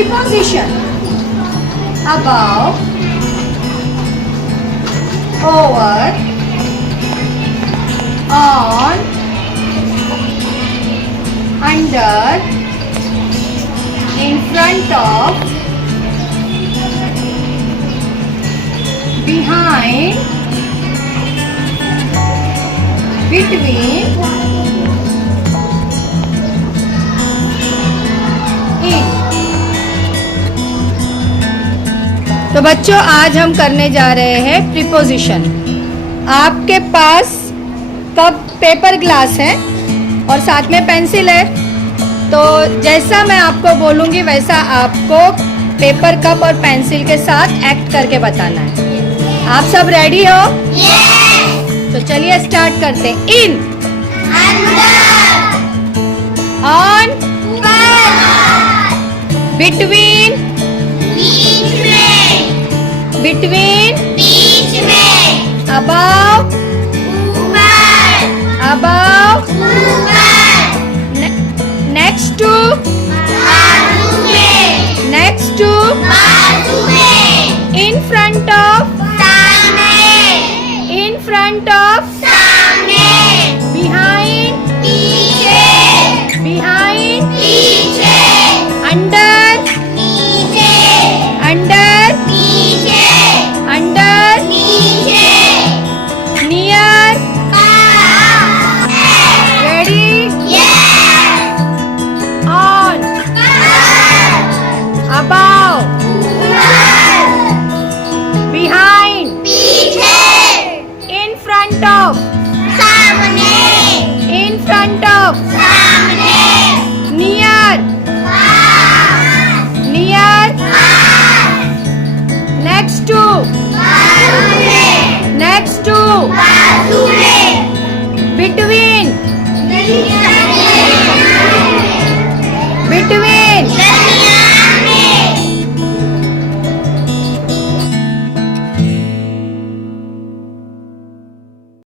preposition. Above, over, on, under, in front of, behind, between, in. तो बच्चों आज हम करने जा रहे हैं प्रीपोजिशन। आपके पास कप पेपर ग्लास है और साथ में पेंसिल है, तो जैसा मैं आपको बोलूँगी वैसा आपको पेपर कप और पेंसिल के साथ एक्ट करके बताना है। आप सब रेडी हो? तो चलिए स्टार्ट करते हैं। In, on, between, between, above, above, next to, next to, in front of, in front of, behind, behind, under, under, under, near, ready, on, above, behind, in front of, in front of, near, near, next to, next to, between, between,